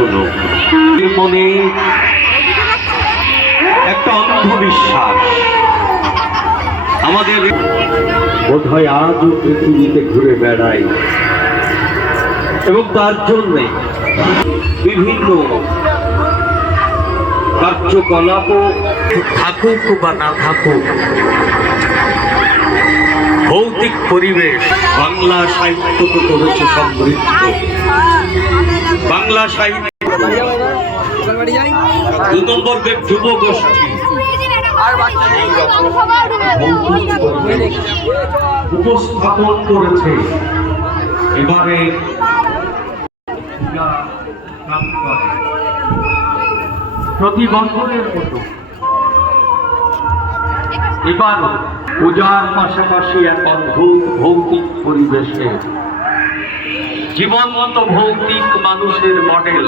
হলো মনে একটা অন্ধবিশ্বাস। আমাদের বোধহয় আজও পৃথিবীতে ঘুরে বেড়াই এবং তার জন্যে বিভিন্ন কার্যকলাপও থাকুক বা না থাকুক, ভৌতিক পরিবেশ বাংলা সাহিত্য তো করেছে সমৃদ্ধ। বাংলা সাহিত্য দু নম্বরদের যুব গোষ্ঠী। উপস্থাপন করেছে। এবারে প্রতি বছরের মতো। এবারও পূজার পাশাপাশি এক অদ্ভুত ভৌতিক পরিবেশে জীবন্ত ভৌতিক মানুষের মডেল।